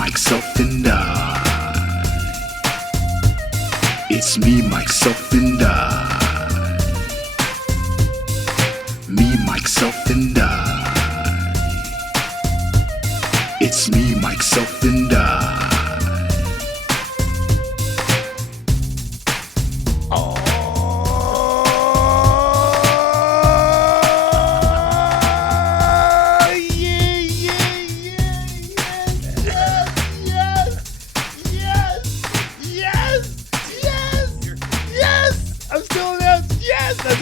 myself, and I. It's me, myself, and I. Me, myself, and I. It's me, myself, and I.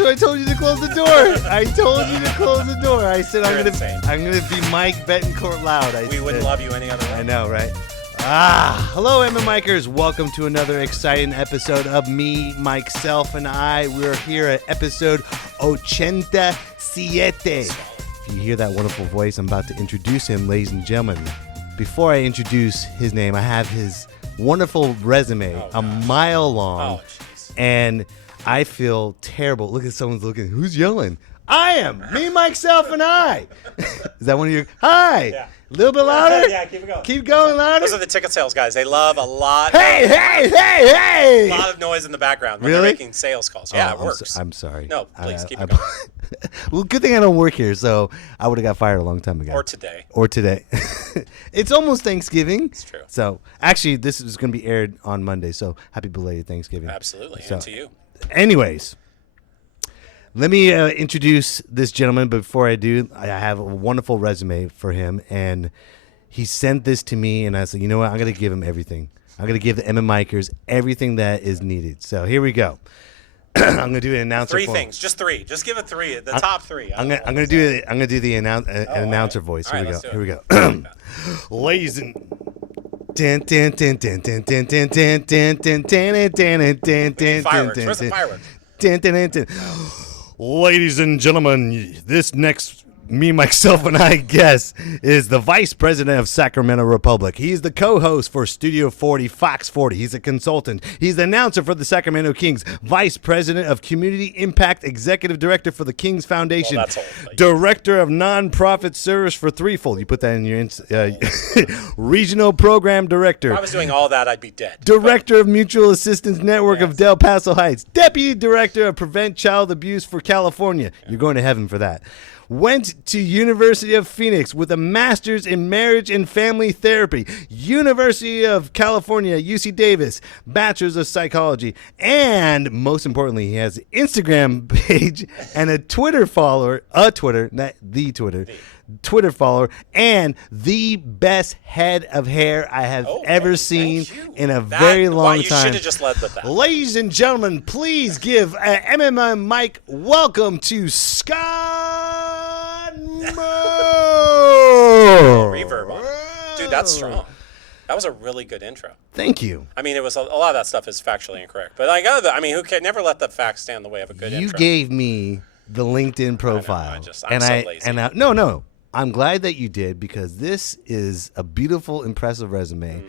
I told you to close the door. I told you to close the door. I said I'm gonna be Mike Betancourt loud. We wouldn't love you any other way. I know, right? Hello, MMikers. Welcome to another exciting episode of Me, Myself, and I. We're here at episode Ochenta, Siete. If you hear that wonderful voice, I'm about to introduce him, ladies and gentlemen. Before I introduce his name, I have his wonderful resume, a mile long, and I feel terrible. Look at someone's looking. Who's yelling? I am. Me, myself, and I. Is that one of your? Hi. Yeah. A little bit louder? Yeah, keep it going. Keep going louder. Those are the ticket sales guys. They love a lot. Hey. A lot of noise in the background when Really? they're making sales calls. Yeah, it works. I'm sorry. No, please keep it going. Well, good thing I don't work here, so I would have got fired a long time ago. Or today. It's almost Thanksgiving. It's true. So, actually, this is going to be aired on Monday, so happy belated Thanksgiving. Absolutely, So, and to you. Anyways, let me introduce this gentleman. But before I do, I have a wonderful resume for him, and he sent this to me, and I said, you know what, I'm going to give him everything. I'm going to give the MMikers everything that is needed. So here we go. I'm going to do an announcer. Three things, just three. Just give it three. The top three. I'm going to do the announcer voice. Here we go. Ladies and fireworks. Where's the fireworks? Ladies and gentlemen, this next Me, Myself, and I guest is the Vice President of Sacramento Republic. He's the co-host for Studio 40, Fox 40. He's a consultant. He's the announcer for the Sacramento Kings, Vice President of Community Impact, Executive Director for the Kings Foundation, Well, that's old. Director of Nonprofit Service for Threefold. You put that in your Regional Program Director. If I was doing all that, I'd be dead. Director of Mutual Assistance Network of Del Paso Heights. Deputy Director of Prevent Child Abuse for California. You're going to heaven for that. Went to University of Phoenix with a master's in marriage and family therapy. University of California, UC Davis, bachelor's of psychology. And most importantly, he has an Instagram page and a Twitter follower, Twitter follower, and the best head of hair I have ever seen in a very long time. You should have just led with that. Ladies and gentlemen, please give MMM Mike welcome to Scott Reverb on it. Dude, that's strong. That was a really good intro. Thank you. I mean, it was a lot of that stuff is factually incorrect, but who can never let the facts stand in the way of a good intro? You gave me the LinkedIn profile. I'm so lazy. No. I'm glad that you did, because this is a beautiful, impressive resume.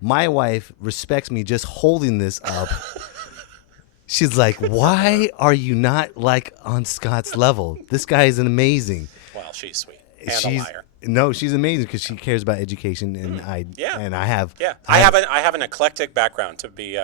My wife respects me just holding this up. She's like, why are you not like on Scott's level? This guy is amazing. Well, she's sweet. And a liar. No, she's amazing because she cares about education, and I have. Yeah, I have an eclectic background to be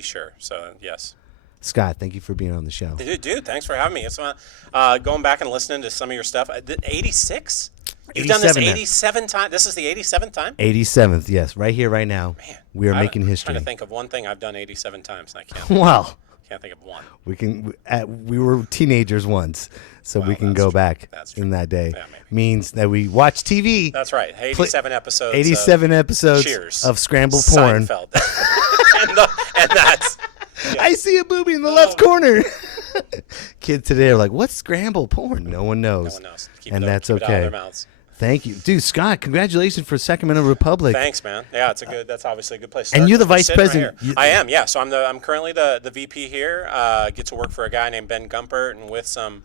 sure. So yes. Scott, thank you for being on the show. Dude, thanks for having me. It's going back and listening to some of your stuff. 86? You've done this 87 times? This is the 87th time? 87th, yes. Right here, right now. Man, we are making history. I'm trying to think of one thing I've done 87 times, and I can't. Wow. Can't think of one. We were teenagers once, so we can go back in that day. Yeah, maybe. Means that we watch TV. That's right. 87 episodes. 87 episodes Cheers. of scrambled porn. Seinfeld. and that's... Yeah. I see a booby in the left corner. Kids today are like, what's scrambled porn? No one knows. And that's okay. It out of their mouths. Thank you. Dude, Scott, congratulations for Sacramento Republic. Thanks, man. Yeah, that's obviously a good place to start. And you're the vice president. president. I am, yeah. So I'm currently the VP here. Get to work for a guy named Ben Gumpert and with some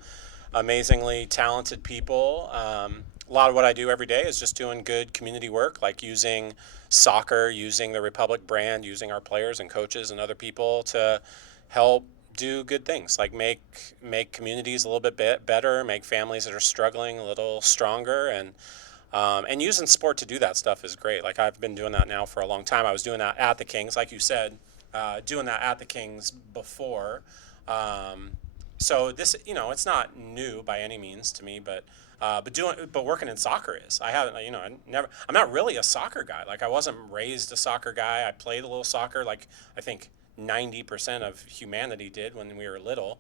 amazingly talented people. A lot of what I do every day is just doing good community work, like using soccer, using the Republic brand, using our players and coaches and other people to help do good things, like make communities a little bit better, make families that are struggling a little stronger, and And using sport to do that stuff is great. Like I've been doing that now for a long time. I was doing that at the Kings, like you said, doing that at the Kings before. So this, it's not new by any means to me, but working in soccer is. I haven't, I'm not really a soccer guy. Like I wasn't raised a soccer guy. I played a little soccer, like I think 90% of humanity did when we were little.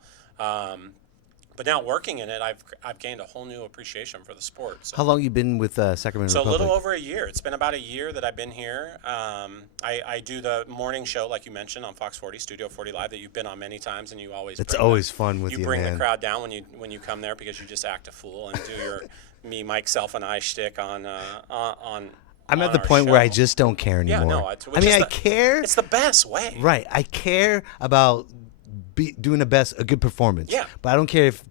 But now working in it, I've gained a whole new appreciation for the sport. So. How long you been with Sacramento So Republic? a little over a year. It's been about a year that I've been here. I do the morning show, like you mentioned, on Fox 40, Studio 40 Live, that you've been on many times, and you always. It's always fun with you, bring man. the crowd down when you come there because you just act a fool and do your me, Mike, self, and I shtick on. I'm at the point where I just don't care anymore. Yeah, no. I care. It's the best way. Right. I care about doing a good performance. Yeah. But I don't care if,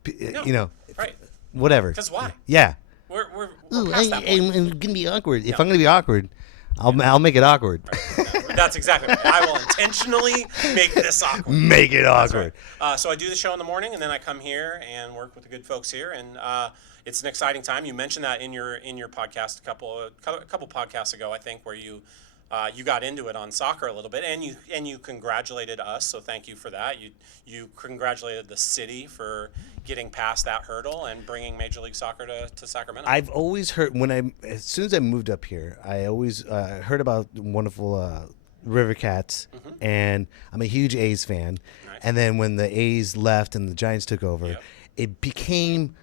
Right. Whatever. Because why? Yeah. We're past that point. I'm going to be awkward. If I'm going to be awkward, I'll make it awkward. Right. That's exactly right. I will intentionally make this awkward. Make it awkward. Right. So I do the show in the morning, and then I come here and work with the good folks here, and it's an exciting time. You mentioned that in your podcast a couple podcasts ago, I think, where you got into it on soccer a little bit, and you congratulated us. So thank you for that. You congratulated the city for getting past that hurdle and bringing Major League Soccer to Sacramento. I've always heard as soon as I moved up here, I always heard about wonderful River Cats, and I'm a huge A's fan. Nice. And then when the A's left and the Giants took over, it became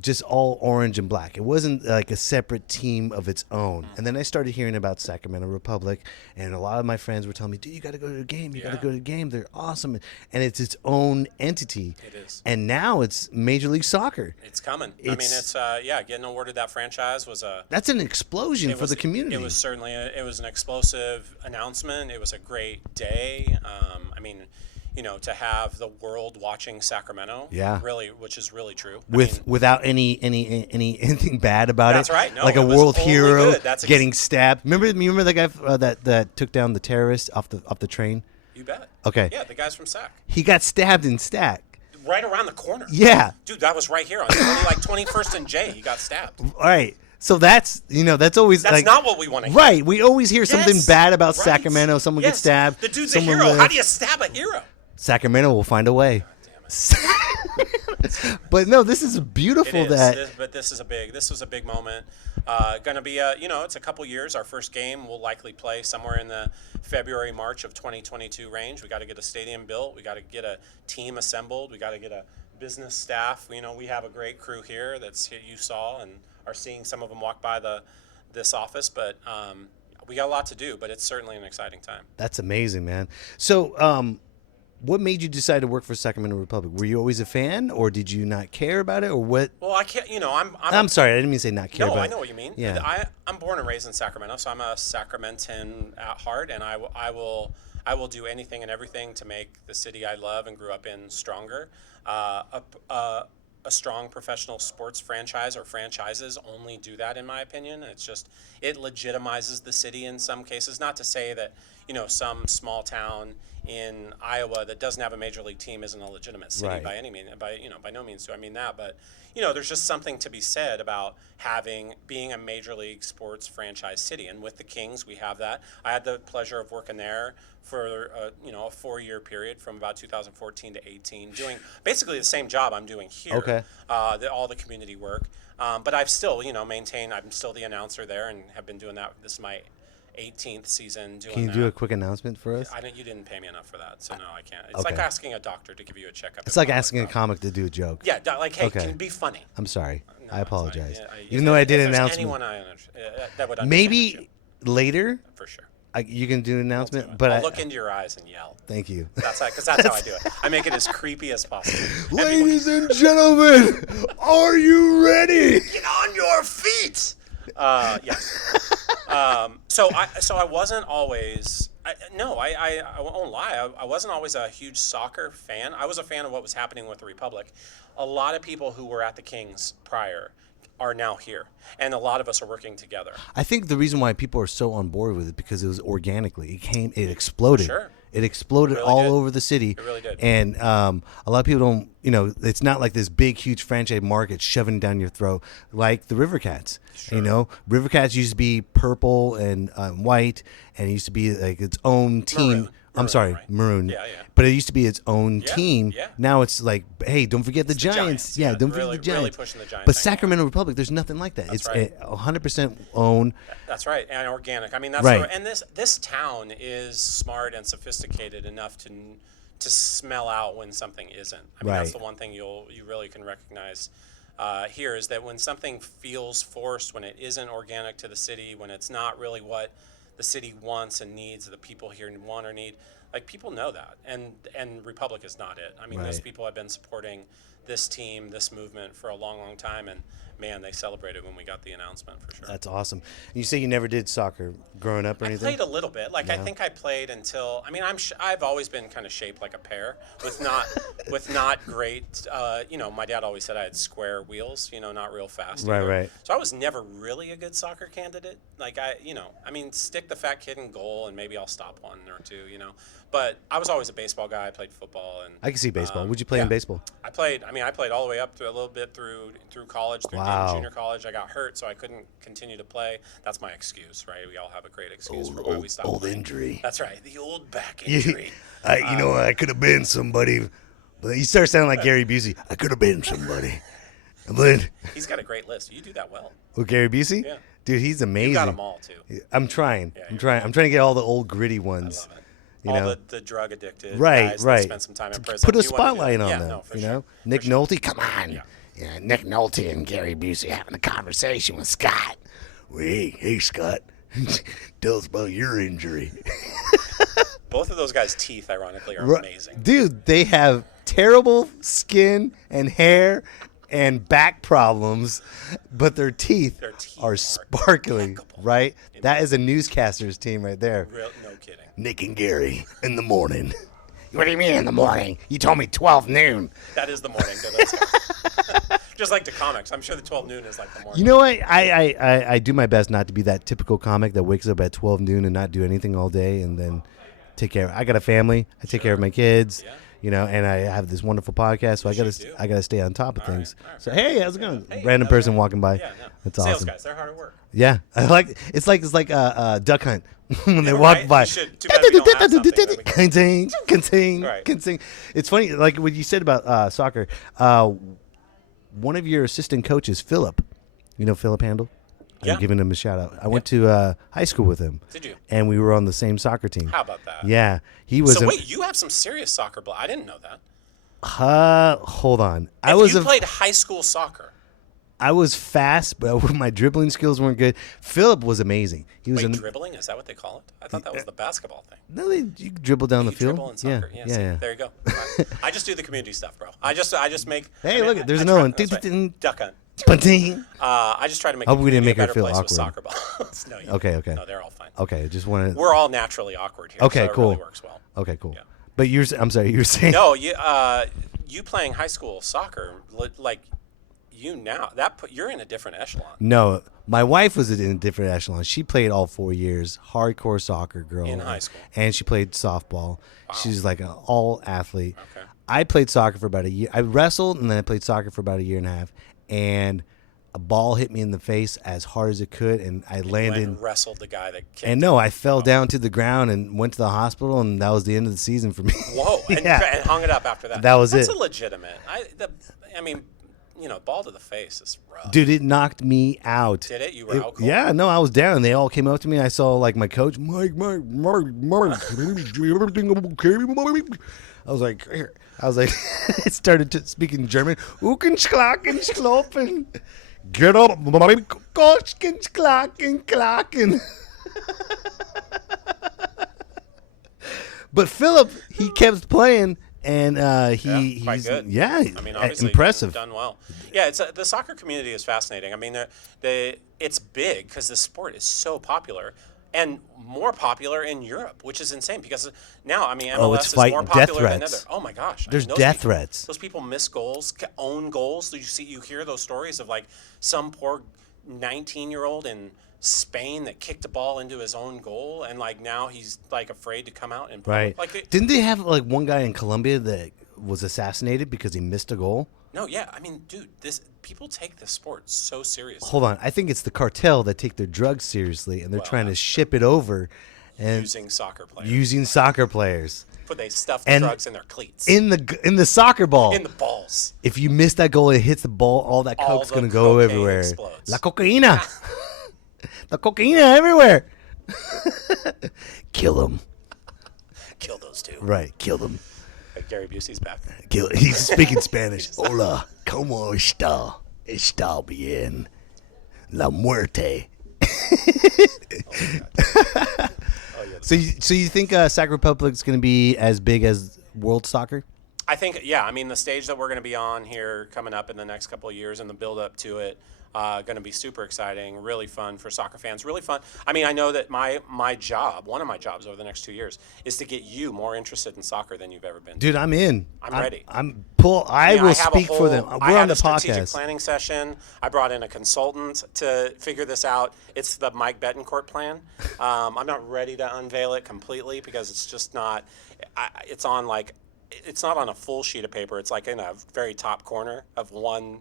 just all orange and black. It wasn't like a separate team of its own. And then I started hearing about Sacramento Republic, and a lot of my friends were telling me, dude, you got to go to the game. You got to go to the game. They're awesome. And it's its own entity. It is. And now it's Major League Soccer. It's coming. It's getting awarded that franchise was that's an explosion for the community. It was certainly it was an explosive announcement. It was a great day. To have the world watching Sacramento, really, which is really true. Without anything bad about that's it. That's right. No, like a world hero getting stabbed. Remember the guy that took down the terrorist off the train? You bet. Okay. Yeah, the guys from Sac. He got stabbed in Stack. Right around the corner. Yeah. Dude, that was right here on 21st and J. He got stabbed. All right. So that's always that's not what we want to hear. Right. We always hear something bad about Sacramento. Someone gets stabbed. The dude's a hero. How do you stab a hero? Sacramento will find a way. But no, this is beautiful. This was a big moment. Going to be it's a couple years. Our first game we'll likely play somewhere in the February-March of 2022 range. We got to get a stadium built. We got to get a team assembled. We got to get a business staff. We have a great crew here you saw and are seeing some of them walk by this office, but we got a lot to do. But it's certainly an exciting time. That's amazing, man. So. What made you decide to work for Sacramento Republic? Were you always a fan, or did you not care about it, or what? Well, I can't. I'm sorry. I didn't mean to say not care. No, but I know what you mean. Yeah. I'm born and raised in Sacramento, so I'm a Sacramentan at heart, and I will do anything and everything to make the city I love and grew up in stronger. A strong professional sports franchise or franchises only do that, in my opinion. It's just it legitimizes the city in some cases. Not to say that some small town in Iowa that doesn't have a major league team isn't a legitimate city by any means. By no means do I mean that, but there's just something to be said about being a major league sports franchise city. And with the Kings, we have that. I had the pleasure of working there for a 4-year period from about 2014 to 18, doing basically the same job I'm doing here. Okay. All the community work, but I've still maintained. I'm still the announcer there and have been doing that. This is my 18th season doing that. Can you do a quick announcement for us? You didn't pay me enough for that, so no, I can't. It's like asking a doctor to give you a checkup. It's like asking a comic to do a joke. Yeah, hey, can you be funny? I'm sorry. No, I apologize. Yeah, even though I did an announcement. announcement. Anyone that would understand Maybe later. For sure. You can do an announcement, I'll look into your eyes and yell. Thank you. That's how I do it. I make it as creepy as possible. Ladies and gentlemen, are you ready? Get on your feet. Yes. So I wasn't always. I won't lie. I wasn't always a huge soccer fan. I was a fan of what was happening with the Republic. A lot of people who were at the Kings prior are now here, and a lot of us are working together. I think the reason why people are so on board with it because it was organically. It exploded. Sure. It exploded Really all did. over the city. It really did. And a lot of people don't, it's not like this big, huge franchise market shoving down your throat like the River Cats. Sure. River Cats used to be purple and white, and it used to be like its own team. Maroon. Yeah, yeah. But it used to be its own Yeah, team. yeah. Now it's like, hey, don't forget the the Giants. Giants, Yeah, yeah, don't really- forget the really Giants. pushing the Giants But angle. Sacramento Republic, there's nothing like that. That's It's right. 100% owned. That's right, and organic. I mean, that's Right. and this town is smart and sophisticated enough to smell out when something isn't. I mean, that's Right. the one thing you really can recognize here is that when something feels forced, when it isn't organic to the city, when it's not really what the city wants and needs, the people here want or need, like people know that, and Republic is not it. I mean, those Right. people have been supporting this team, this movement for a long, long time, and man, they celebrated when we got the announcement for sure. That's awesome. You say you never did soccer growing up or I anything? played a little bit. Like I think I played until. I mean, I've always been kind of shaped like a pear with not great. My dad always said I had square wheels. Not real fast. Right, either. right. So I was never really a good soccer candidate. Like stick the fat kid in goal and maybe I'll stop one or two. But I was always a baseball guy. I played football and. I can see baseball. Would you play in baseball? I played all the way up to a little bit through college, through Wow. junior college. I got hurt, so I couldn't continue to play. That's my excuse, right? We all have a great excuse for why we stopped Old playing. injury. That's right, the old back injury. I could have been somebody. But you start sounding like Gary Busey. I could have been somebody. But He's got a great list. You do that well. Gary Busey? Yeah. Dude, he's amazing. You got them all, too. I'm trying. Yeah, I'm trying to get all the old gritty ones. I love it. You All know? the drug addicted Right, guys right. that spend some time in prison. Put a You wanna do spotlight that. on Yeah, them. no, for you sure. know, Nick Nolte, come on. Yeah. Yeah, Nick Nolte and Gary Busey having a conversation with Scott. Hey, Scott, tell us about your injury. Both of those guys' teeth, ironically, are amazing. Dude, they have terrible skin and hair and back problems, but their teeth are sparkling, impeccable. right? That is a newscaster's team right there. No kidding. Nick and Gary in the morning. What do you mean in the morning? You told me 12 noon. That is the morning to those guys. Just like the comics. I'm sure the 12 noon is like the morning. You know what? I do my best not to be that typical comic that wakes up at 12 noon and not do anything all day and then take care. I got a family. I take care of my kids. Yeah. And I have this wonderful podcast, so I gotta stay on top of things. All right. So hey, how's it going? Hey, Random how's it person going? walking by. Yeah, no. That's Sales awesome. guys, they're hard at work. Yeah, I like it's like a duck hunt when they Yeah, walk right? by. You should. Too bad we don't have something that we can- Contain. Right. It's funny, like what you said about soccer. One of your assistant coaches, Philip. You know Philip Handel? Yeah. I'm giving him a shout out. I went to high school with him. Did you? And we were on the same soccer team. How about that? Yeah, he was. So wait, you have some serious soccer blood. I didn't know that. Hold on. You played high school soccer. I was fast, but my dribbling skills weren't good. Philip was amazing. He was Wait, dribbling? Is that what they call it? I thought that was the basketball thing. No, you dribble down the You field. dribble in soccer. Yeah, see, yeah. There you go. I just do the community stuff, bro. I just make. Hey, look, there's I another try- one. that's right. Duck hunt. Ba-ding. I just try to make. Hope the we didn't community make her a better feel place with awkward. soccer balls. No, you Okay, didn't. okay. No, they're all fine. Okay, just wanted. We're all naturally awkward here. Okay, so it cool. Really works well. Okay, cool. Yeah. But I'm sorry, you were saying. No, you playing high school soccer, like you now you're in a different echelon. No, my wife was in a different echelon. She played all 4 years, hardcore soccer girl. In high school. And she played softball. Wow. She's like an all athlete. Okay. I played soccer for about a year. I wrestled and then I played soccer for about a year and a half. And a ball hit me in the face as hard as it could, and I landed. And wrestled the guy that kicked. And no, I fell down to the ground and went to the hospital, and that was the end of the season for me. Whoa! And, Yeah. and hung it up after that. That was That's it. a legitimate. I mean, ball to the face is rough. Dude, it knocked me out. Did it? You were out cold? Yeah, no, I was down, and they all came up to me. I saw like my coach, Mike, everything okay, Mike? I was like, it started speaking German. Ukenschlaken, get up, Mike, Klaken. But Philip, he kept playing. And he's quite good. Yeah, I mean, obviously impressive. You've done well. Yeah, the soccer community is fascinating. I mean, it's big because the sport is so popular and more popular in Europe, which is insane because now, I mean, MLS it's is fighting more death popular than threats. other. Oh my gosh, There's those death people- threats. Those people miss goals, own goals. You hear those stories of like some poor 19-year-old in Spain that kicked a ball into his own goal, and like now he's like afraid to come out and Right. Didn't they have like one guy in Colombia that was assassinated because he missed a goal? No, yeah. I mean, dude, people take this sport so seriously. Hold on. I think it's the cartel that take their drugs seriously, and they're trying to ship it over. And using soccer players. But they stuff the drugs in their cleats. In the soccer ball. In the balls. If you miss that goal, it hits the ball, all that coke's going to go everywhere. Explodes. La cocaína. The cocaína everywhere. Kill them. Kill those two. Right, kill them. Gary Busey's back. He's speaking Spanish. Hola, ¿cómo está? Está bien. La muerte. So you think Sac Republic's going to be as big as World Soccer? I think, yeah. I mean, the stage that we're going to be on here coming up in the next couple of years and the build up to it, going to be super exciting, really fun for soccer fans, really fun. I mean, I know that my job, one of my jobs over the next 2 years, is to get you more interested in soccer than you've ever been. Dude, I'm in. I'm ready. I will speak for them. We're on the podcast. I had a strategic planning session. I brought in a consultant to figure this out. It's the Mike Betancourt plan. I'm not ready to unveil it completely because it's just not. It's not on a full sheet of paper. It's like in a very top corner of one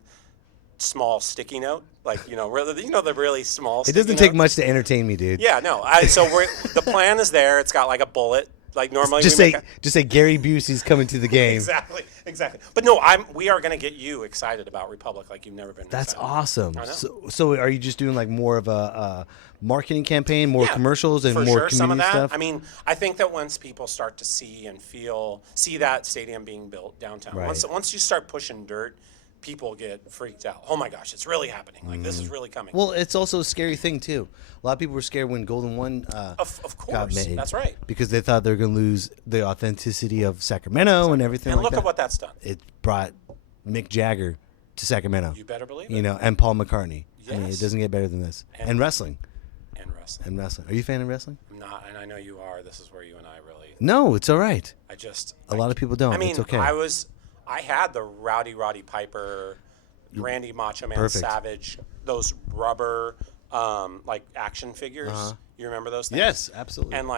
small sticky note, like the really small. It doesn't take much to entertain me, dude. Yeah, no. The plan is there. It's got like a bullet. Like normally, just say Gary Busey's coming to the game. Exactly. But no, we are going to get you excited about Republic like you've never been. That's awesome. So are you just doing like more of a marketing campaign, more commercials, and more community some of that stuff? I mean, I think that once people start to see that stadium being built downtown, right. once you start pushing dirt, people get freaked out. Oh my gosh, it's really happening. Like this is really coming. Well, it's also a scary thing too. A lot of people were scared when Golden One of course, got made. That's right. Because they thought they were going to lose the authenticity of Sacramento and everything. And like look at what that's done. It brought Mick Jagger to Sacramento. You better believe it. And Paul McCartney. Yes. I mean, it doesn't get better than this. And wrestling. And wrestling. Are you a fan of wrestling? I'm not, and I know you are. This is where you and I really. No, it's all right. A lot of people don't. I mean, it's okay. I had the Roddy Piper, Randy Macho Man Savage, those rubber like action figures. Uh-huh. You remember those things? Yes, absolutely. And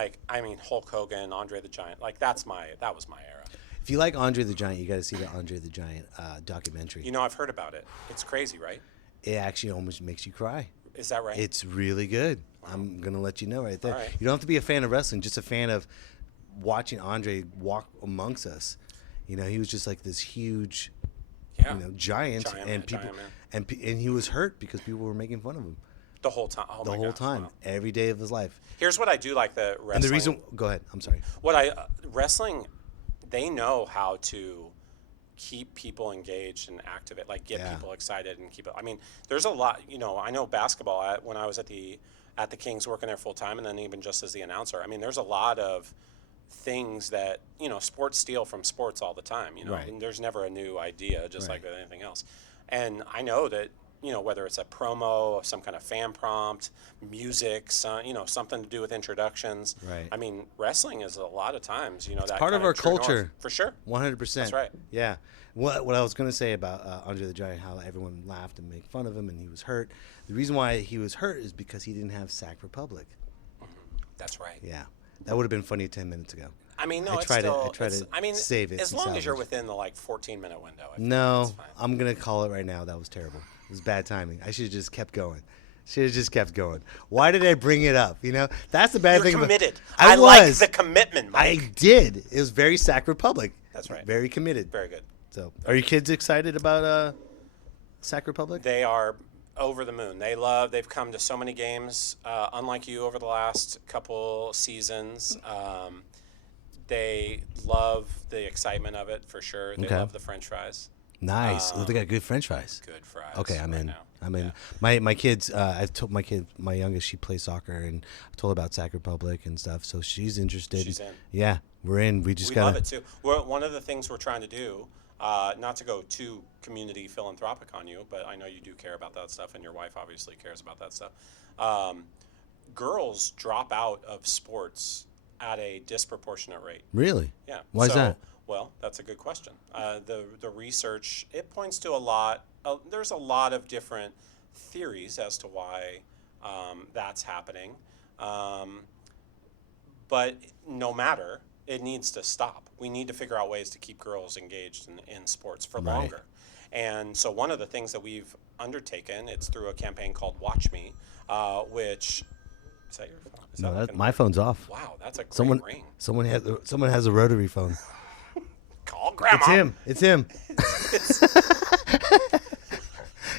Hulk Hogan, Andre the Giant. Like that was my era. If you like Andre the Giant, you got to see the Andre the Giant documentary. I've heard about it. It's crazy, right? It actually almost makes you cry. Is that right? It's really good. Wow. I'm going to let you know right there. Right. You don't have to be a fan of wrestling, just a fan of watching Andre walk amongst us. He was just like this huge giant and he was hurt because people were making fun of him. The whole time. Oh, the whole time. Wow. Every day of his life. Here's what I do like the wrestling. And the reason go ahead. I'm sorry. Wrestling, they know how to keep people engaged and activate, like get people excited and keep it. I mean, there's a lot, I know basketball when I was at the Kings working there full time and then even just as the announcer. I mean, there's a lot of things that, sports steal from sports all the time, right. And there's never a new idea, just right. like with anything else. And I know that, whether it's a promo, some kind of fan prompt, music, something to do with introductions. Right. I mean, wrestling is a lot of times, it's that part of our culture. North. For sure. 100%. That's right. Yeah. What I was going to say about Andre the Giant, how everyone laughed and made fun of him and he was hurt. The reason why he was hurt is because he didn't have Sac Republic. Mm-hmm. That's right. Yeah. That would have been funny 10 minutes ago. I mean, no, I tried to save it. As long as you're within the 14-minute window. No, I'm going to call it right now. That was terrible. It was bad timing. I should have just kept going. Why did I bring it up? That's the bad thing. You're committed. I like the commitment, Mike. I did. It was very Sac Republic. That's right. Very committed. Very good. So, are your kids excited about Sac Republic? They are over the moon. They've come to so many games, unlike you over the last couple seasons. They love the excitement of it for sure. They love the French fries. Nice. They got good French fries. Good fries. Okay, I'm in. Now. I'm in. Yeah. My kids. I've told my youngest, she plays soccer, and I've told her about Sac Republic and stuff. So she's interested. She's in. Yeah, we're in. We love it too. One of the things we're trying to do, not to go too community philanthropic on you, but I know you do care about that stuff, and your wife obviously cares about that stuff. Girls drop out of sports at a disproportionate rate. Really? Yeah. Why is that? Well, that's a good question. The research, it points to there's a lot of different theories as to why that's happening. But no matter, it needs to stop. We need to figure out ways to keep girls engaged in sports for longer. And so one of the things that we've undertaken, it's through a campaign called Watch Me, which is that your phone? Is No, that my phone's off. Wow, that's a great ring. Someone has a rotary phone. Call Grandma. It's him.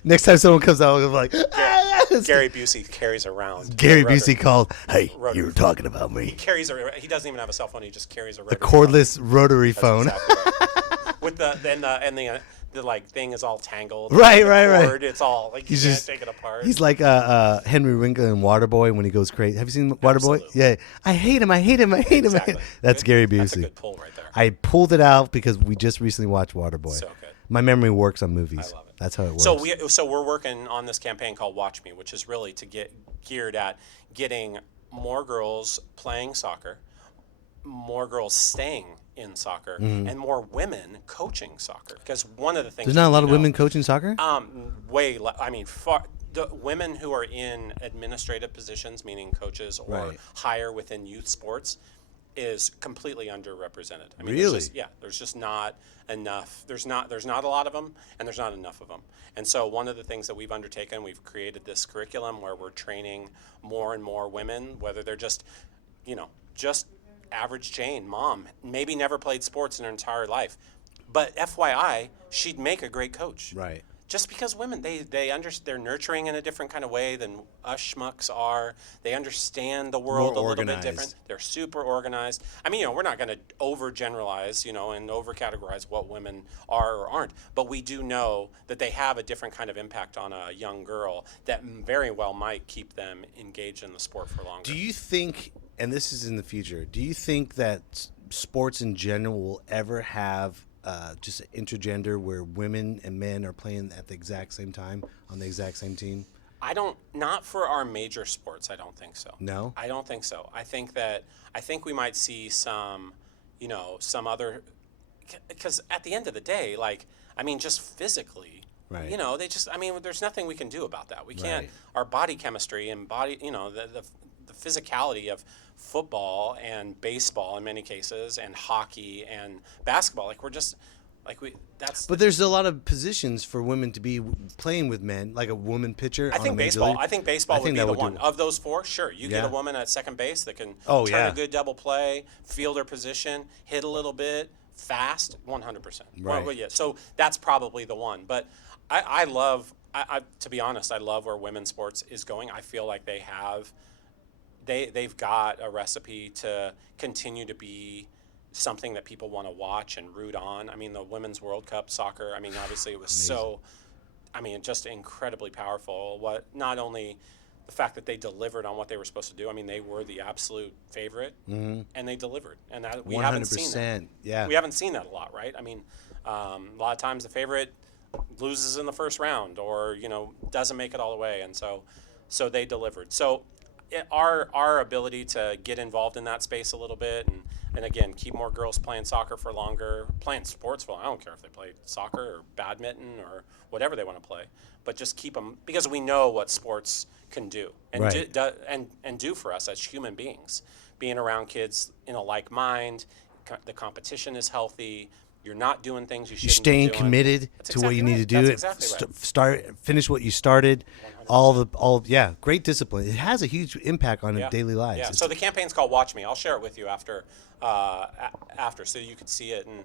Next time someone comes out, I'm like, Gary Busey carries around. Gary Busey called, hey, Rotary you were talking about me. He doesn't even have a cell phone. He just carries a rotary Cordless rotary phone. Exactly right. With the like thing is all tangled. Right. It's all like you can't take it apart. He's like Henry Winkler in Waterboy when he goes crazy. Have you seen Waterboy? Absolutely. Yeah. I hate him. Exactly. That's Gary Busey. That's a good pull right there. I pulled it out because we just recently watched Waterboy. So good. My memory works on movies. I love it. That's how it works. So we're working on this campaign called Watch Me, which is really to get geared at getting more girls playing soccer, more girls staying in soccer, and more women coaching soccer. Because one of the things there's not a lot of women coaching soccer. The women who are in administrative positions, meaning coaches or higher within youth sports, is completely underrepresented. I mean, really? There's just not enough. There's not a lot of them, and there's not enough of them. And so one of the things that we've undertaken, we've created this curriculum where we're training more and more women, whether they're just average Jane, mom, maybe never played sports in her entire life, but FYI, she'd make a great coach. Right. Just because women, they're nurturing in a different kind of way than us schmucks are. They understand the world a little bit different. They're super organized. I mean, we're not going to overgeneralize, and overcategorize what women are or aren't. But we do know that they have a different kind of impact on a young girl that very well might keep them engaged in the sport for longer. Do you think, and this is in the future, do you think that sports in general will ever have just intergender where women and men are playing at the exact same time on the exact same team? Not for our major sports. I don't think so. No? I don't think so. I think we might see some other, because at the end of the day, just physically, right. There's nothing we can do about that. We can't, our body chemistry and the physicality of football and baseball in many cases and hockey and basketball, but there's a lot of positions for women to be playing with men, like a woman pitcher. I think baseball would be the one of those four. Sure, you get a woman at second base that can turn a good double play, field her position, hit a little bit, fast, 100%. Right. Well, yeah. So that's probably the one. But I love, to be honest, I love where women's sports is going. I feel like they've got a recipe to continue to be something that people want to watch and root on. I mean, the Women's World Cup soccer, obviously it was just incredibly powerful. Not only the fact that they delivered on what they were supposed to do. They were the absolute favorite, and they delivered. And that we haven't seen that. Yeah. We haven't seen that a lot, right? A lot of times the favorite loses in the first round or, doesn't make it all the way. And so they delivered. So our ability to get involved in that space a little bit and again, keep more girls playing soccer for longer, playing sports for, I don't care if they play soccer or badminton or whatever they want to play, but just keep them, because we know what sports can do and do for us as human beings. Being around kids in a like mind, the competition is healthy. You're not doing things you shouldn't be doing. You're staying committed to what you need to do. That's exactly right. Finish what you started. 100%. Great discipline. It has a huge impact on daily lives. Yeah. So the campaign's called Watch Me. I'll share it with you after so you could see it, and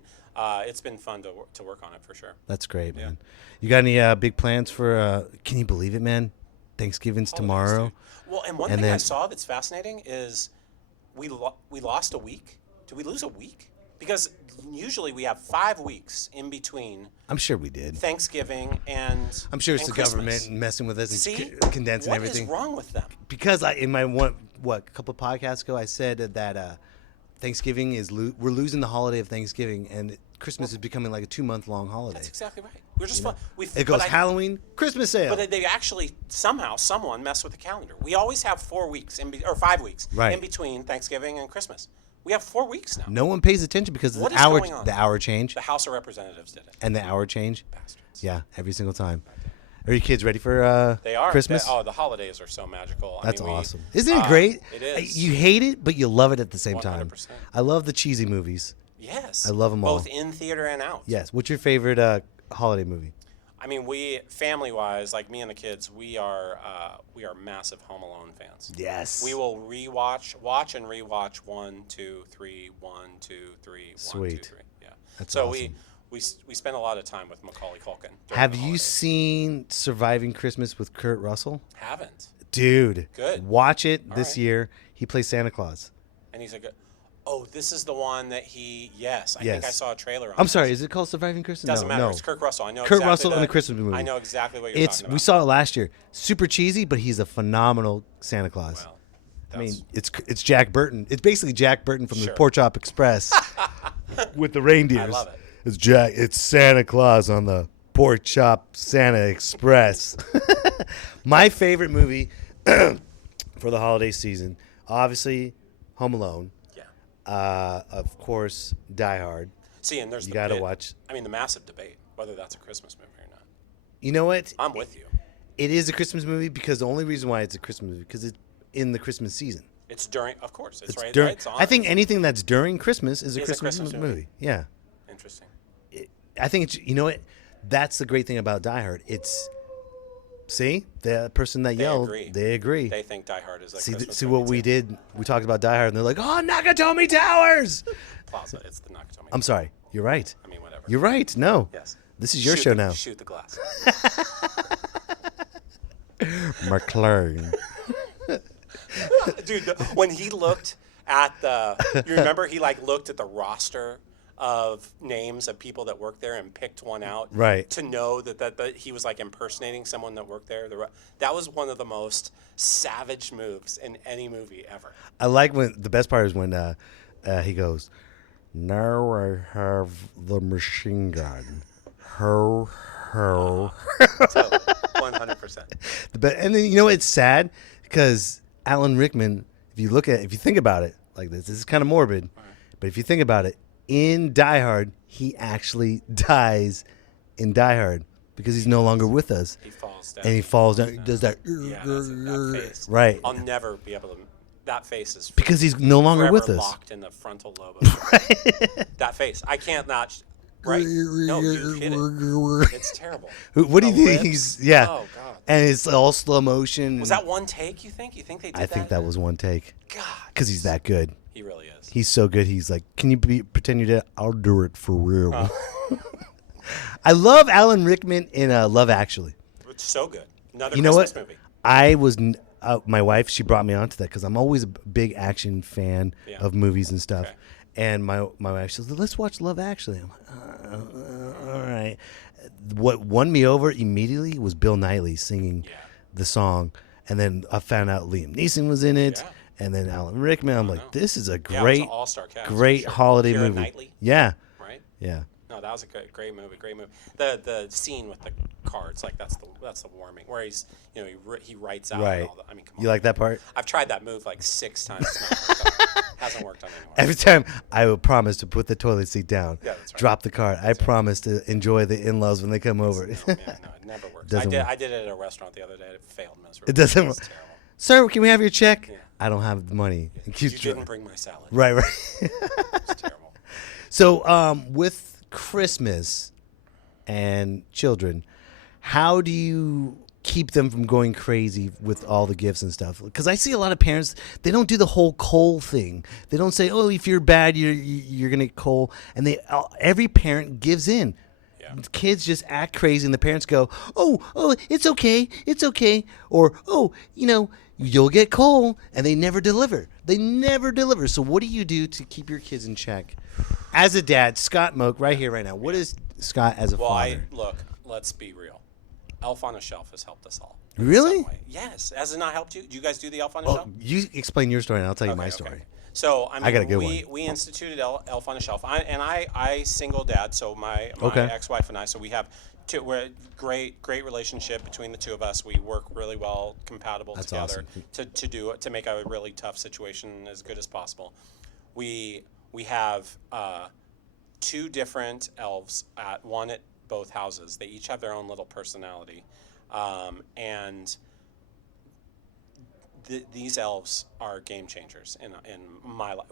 it's been fun to work on it for sure. That's great, man. You got any big plans for? Can you believe it, man? Thanksgiving's tomorrow. Well, and one thing I saw that's fascinating is we lost a week. Did we lose a week? Because usually we have 5 weeks in between. I'm sure we did. Thanksgiving and I'm sure it's the Christmas. government messing with us and condensing everything. What is wrong with them? Because in my a couple of podcasts ago, I said that Thanksgiving we're losing the holiday of Thanksgiving, and Christmas is becoming like a 2-month-long holiday. That's exactly right. We're just fun. It goes Halloween, Christmas sale. But they actually someone messed with the calendar. We always have 4 weeks or 5 weeks in between Thanksgiving and Christmas. We have 4 weeks now. No one pays attention because of the hour change. The House of Representatives did it. And the hour change. Bastards. Yeah, every single time. Are your kids ready for They are. Christmas? The holidays are so magical. That's awesome. Isn't it great? It is. You hate it, but you love it at the same time. 100%. I love the cheesy movies. Yes. I love them all. Both in theater and out. Yes. What's your favorite holiday movie? I mean, we family-wise, like me and the kids, we are massive Home Alone fans. Yes. We will watch and rewatch 1, 2, 3, 1, 2, 3, 1, Sweet. 2, 3. Yeah. That's so awesome. we spend a lot of time with Macaulay Culkin. Have you seen Surviving Christmas with Kurt Russell? Haven't. Dude. Good. Watch it All this right. year. He plays Santa Claus. And he's like, oh, this is the one that he. Yes, I think I saw a trailer on. I'm sorry. Is it called Surviving Christmas? Doesn't matter. No. It's Kurt Russell. I know. Kurt exactly Russell in the Christmas movie. I know exactly what you're talking about. We saw it last year. Super cheesy, but he's a phenomenal Santa Claus. Well, I mean, it's Jack Burton. It's basically Jack Burton from the Sure. Pork Chop Express with the reindeers. I love it. It's Santa Claus on the Pork Chop Santa Express. My favorite movie for the holiday season, obviously, Home Alone. Yeah. Of course, Die Hard. See, and there's You gotta watch. I mean, the massive debate whether that's a Christmas movie or not. You know what? I'm with you. It is a Christmas movie because the only reason why it's a Christmas movie because it's in the Christmas season. It's during, of course. It's right. During, It's on. I think anything that's during Christmas is a Christmas movie. Yeah. Interesting. I think it's, you know what? That's the great thing about Die Hard. It's, see, the person that yelled, they agree. They think Die Hard is a Christmas See movie what we too. did? We talked about Die Hard, and they're like, "Oh, Nakatomi Towers." Plaza. It's the Nakatomi. I'm sorry. You're right. I mean, whatever. You're right. No. Yes. This is your show now. Shoot the glass. McLaren. Dude, when he looked at you remember he looked at the roster of names of people that work there and picked one out, Right. to know that he was like impersonating someone that worked there. That was one of the most savage moves in any movie ever. I like when the best part is when he goes, "Now I have the machine gun." Ho ho. So 100%. And then you know it's sad because Alan Rickman. If you think about it like this is kind of morbid, but if you think about it, in Die Hard, he actually dies in Die Hard because he's no longer with us. He falls down. And he falls down. He does that. Yeah, that face. Right. I'll never be able to. That face is Because he's no longer forever with us. locked in the frontal lobe. Of that face. I can't not. Right? No, you hit it. It's terrible. What do you The think? lips? Yeah. Oh God. And it's all slow motion. Was that one take? You think? You think they did that? I think that was one take. God. Because he's that good. He really is. He's so good. He's like, can you pretend you did? I'll do it for real. I love Alan Rickman in Love Actually. It's so good. Another You know Christmas what? movie. I was my wife. She brought me onto that because I'm always a big action fan of movies and stuff. Okay. And my wife says, "Let's watch Love Actually." I'm like, all right. What won me over immediately was Bill Nighy singing the song, and then I found out Liam Neeson was in it, and then Alan Rickman. I'm like, this is a Yeah, it was great, an all-star cast, great for sure. holiday Keira movie. Knightley, Yeah, right? yeah. No, that was a great movie. Great movie. The scene with the cards, like that's the warming, where he's he writes out. Right. And all the, I mean, come on. You like that part? I've tried that move like 6 times. It's not worked out. Hasn't worked on anyone. Every time I would promise to put the toilet seat down, Yeah, that's right. drop the card. I promise to enjoy the in-laws when they come over. Yeah, no, it never works. Doesn't work. I did it at a restaurant the other day. It failed miserably. It doesn't It's work. terrible. Sir, can we have your check? Yeah. I don't have the money. It keeps You didn't bring my salad. Right. It's terrible. So, with Christmas and children, how do you keep them from going crazy with all the gifts and stuff? Because I see a lot of parents, they don't do the whole coal thing. They don't say, "Oh, if you're bad, you're gonna get coal," and every parent gives in. Yeah. Kids just act crazy, and the parents go, "Oh, it's okay, or "Oh, you'll get coal," and they never deliver. So what do you do to keep your kids in check? As a dad, Scott Moak, right here, right now. What is Scott as a father? Look, let's be real. Elf on a Shelf has helped us all. in Really? some way. Yes. Has it not helped you? Do you guys do the Elf on a Oh, Shelf? you explain your story, and I'll tell you my Okay, story. okay. So I mean, got a good we instituted Elf on a Shelf. I single dad, so my Okay. ex-wife and I. So we're a great relationship between the two of us. We work really well, compatible That's together awesome. to make a really tough situation as good as possible. We have 2 different elves one at both houses. They each have their own little personality. And these elves are game changers in my life.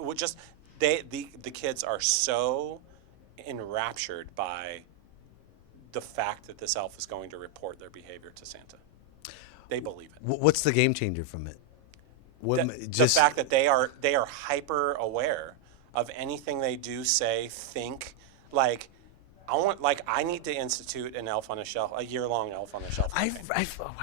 The kids are so enraptured by the fact that this elf is going to report their behavior to Santa. They believe it. What's the game changer from it? The fact that they are hyper aware of anything they do, say, think. Like, I need to institute an elf on a shelf, a year-long elf on a shelf. I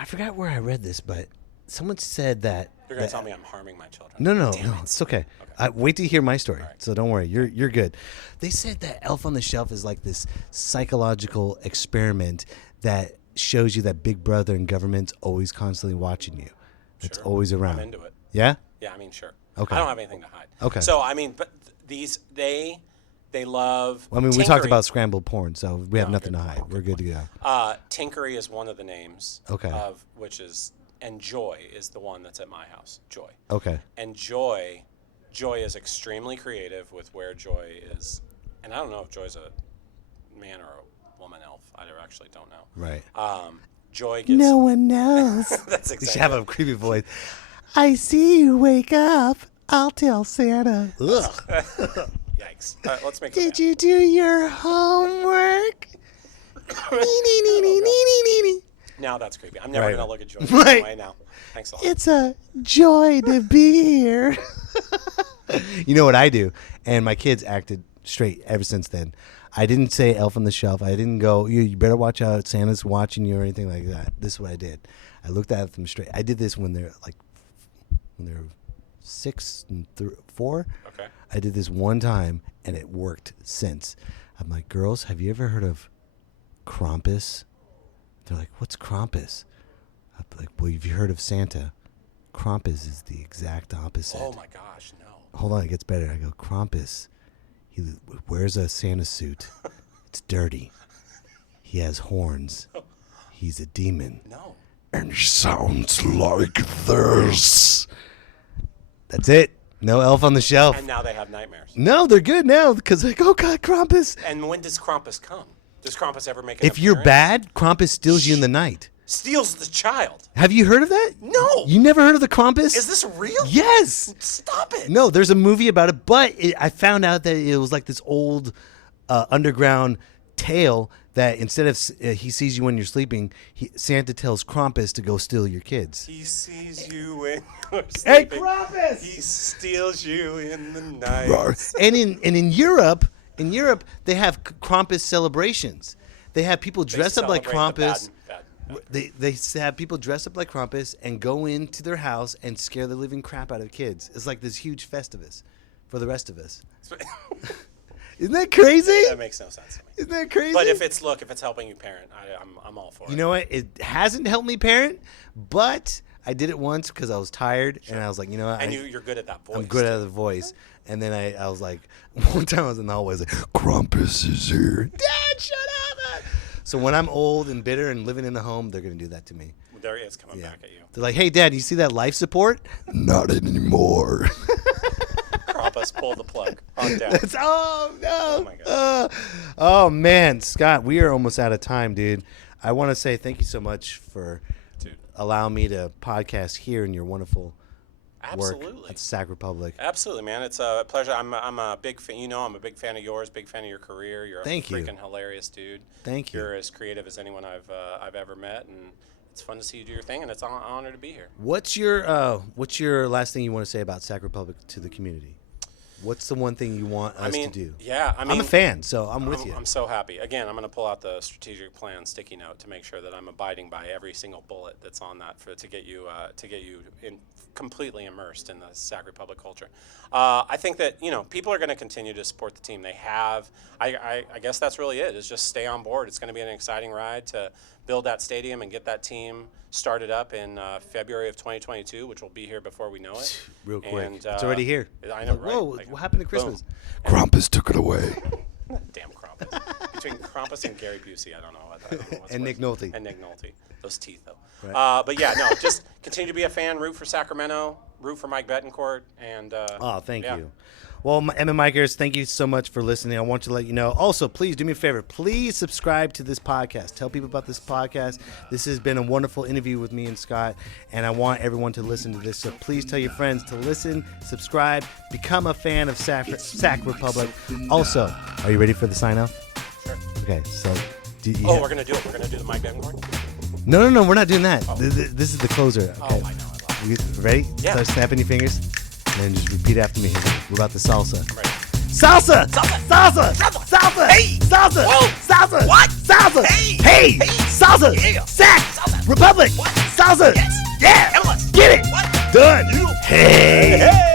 forgot where I read this, but someone said that you're going to tell me I'm harming my children. No, it's okay. Wait to hear my story. Right. So don't worry, you're good. They said that Elf on the Shelf is like this psychological experiment that shows you that Big Brother and government's always constantly watching you. It's always around. I'm into it. Yeah? Yeah, I mean, sure. Okay. I don't have anything to hide. Okay. So, I mean, but they love Well, I mean, we talked about scrambled porn, so we have nothing to hide. Okay. We're good to go. Tinkery is one of the names. Okay. Of which is, and Joy is the one that's at my house. Joy. Okay. And Joy is extremely creative with where Joy is. And I don't know if Joy's a man or a woman elf. I actually don't know. Right. Joy gets... No one knows. That's exactly. You should have a creepy voice. I see you wake up. I'll tell Santa. Ugh. Yikes. All right, let's make it Did you do your homework? Now that's creepy. I'm never Right. going to look at Joy Right. that way now. Thanks a lot. It's a joy to be here. You know what I do? And my kids acted straight ever since then. I didn't say Elf on the Shelf. I didn't go, you better watch out, Santa's watching you or anything like that. This is what I did. I looked at them straight. I did this when they're 6 and 4. Okay. I did this one time, and it worked since. I'm like, girls, have you ever heard of Krampus? They're like, what's Krampus? I'm like, well, have you heard of Santa? Krampus is the exact opposite. Oh, my gosh, no. Hold on, it gets better. I go, Krampus, he wears a Santa suit. It's dirty. He has horns. He's a demon. No. And he sounds like this. That's it. No Elf on the Shelf. And now they have nightmares. No, they're good now because like, oh God, Krampus. And when does Krampus come? Does Krampus ever make an If you're appearance? bad, Krampus steals you in the night. Steals the child. Have you heard of that? No. You never heard of the Krampus? Is this real? Yes. Stop it. No, there's a movie about it, but I found out that it was like this old underground tale that instead of he sees you when you're sleeping, Santa tells Krampus to go steal your kids. He sees you when you're Hey, sleeping. Krampus! He steals you in the night. And in Europe, they have Krampus celebrations. They have people dress up like Krampus. They have people dress up like Krampus and go into their house and scare the living crap out of kids. It's like this huge festivus for the rest of us. Isn't that crazy? That makes no sense to me. Isn't that crazy? But if it's helping you parent, I'm all for it. You know what? It hasn't helped me parent, but I did it once because I was tired, and I was like, you know what? And you're good at that voice. I'm good at the voice. And then I was like, one time I was in the hallway, I was like, Krampus is here. Dad, shut up! So when I'm old and bitter and living in a home, they're going to do that to me. There he is coming back at you. They're like, hey, Dad, you see that life support? Not anymore. Krampus, pull the plug on down. Oh, no. Oh, my God. Oh, man. Scott, we are almost out of time, dude. I want to say thank you so much for allowing me to podcast here in your wonderful work at Sac Republic. Absolutely, man. It's a pleasure. I'm a big fan. You know, I'm a big fan of yours. Big fan of your career. You're a freaking hilarious dude. Thank you. You're as creative as anyone I've ever met, and it's fun to see you do your thing. And it's an honor to be here. What's your last thing you want to say about Sac Republic to the community? What's the one thing you want us to do? Yeah, I'm a fan, so I'm with you. I'm so happy. Again, I'm going to pull out the strategic plan sticky note to make sure that I'm abiding by every single bullet that's on that to get you completely immersed in the Sac Republic culture. I think that people are going to continue to support the team. They have. I guess that's really it. Is just stay on board. It's going to be an exciting ride to build that stadium and get that team started up in February of 2022, which will be here before we know it. Real quick. And, it's already here. I know, right? Whoa, what happened to Christmas? Krampus took it away. Damn Krampus. Between Krampus and Gary Busey, I don't know what's And Nick Nolte. And Nick Nolte. Those teeth, though. Right. But yeah, no, just continue to be a fan, root for Sacramento, root for Mike Betancourt, and Thank you. Well, Emma Mikers, thank you so much for listening. I want to let you know. Also, please do me a favor. Please subscribe to this podcast. Tell people about this podcast. This has been a wonderful interview with me and Scott, and I want everyone to listen to this. So please tell your friends to listen, subscribe, become a fan of Sac Republic. Also, are you ready for the sign off? Sure. Okay, so we're gonna do it. We're gonna do the Mike Denmore. No, we're not doing that. This is the closer. Okay. Oh, I know. You ready? Yeah. Start snapping your fingers, and then just repeat after me. We're about the salsa. I'm ready. Salsa! Salsa! Salsa! Hey! Salsa! Whoa! Salsa! What? Salsa! Hey! Hey! Hey! Salsa! Yeah! Sac! Salsa! Republic! What? Salsa! Yes! Yeah! Endless! Get it! What? Done! You. Hey! Hey!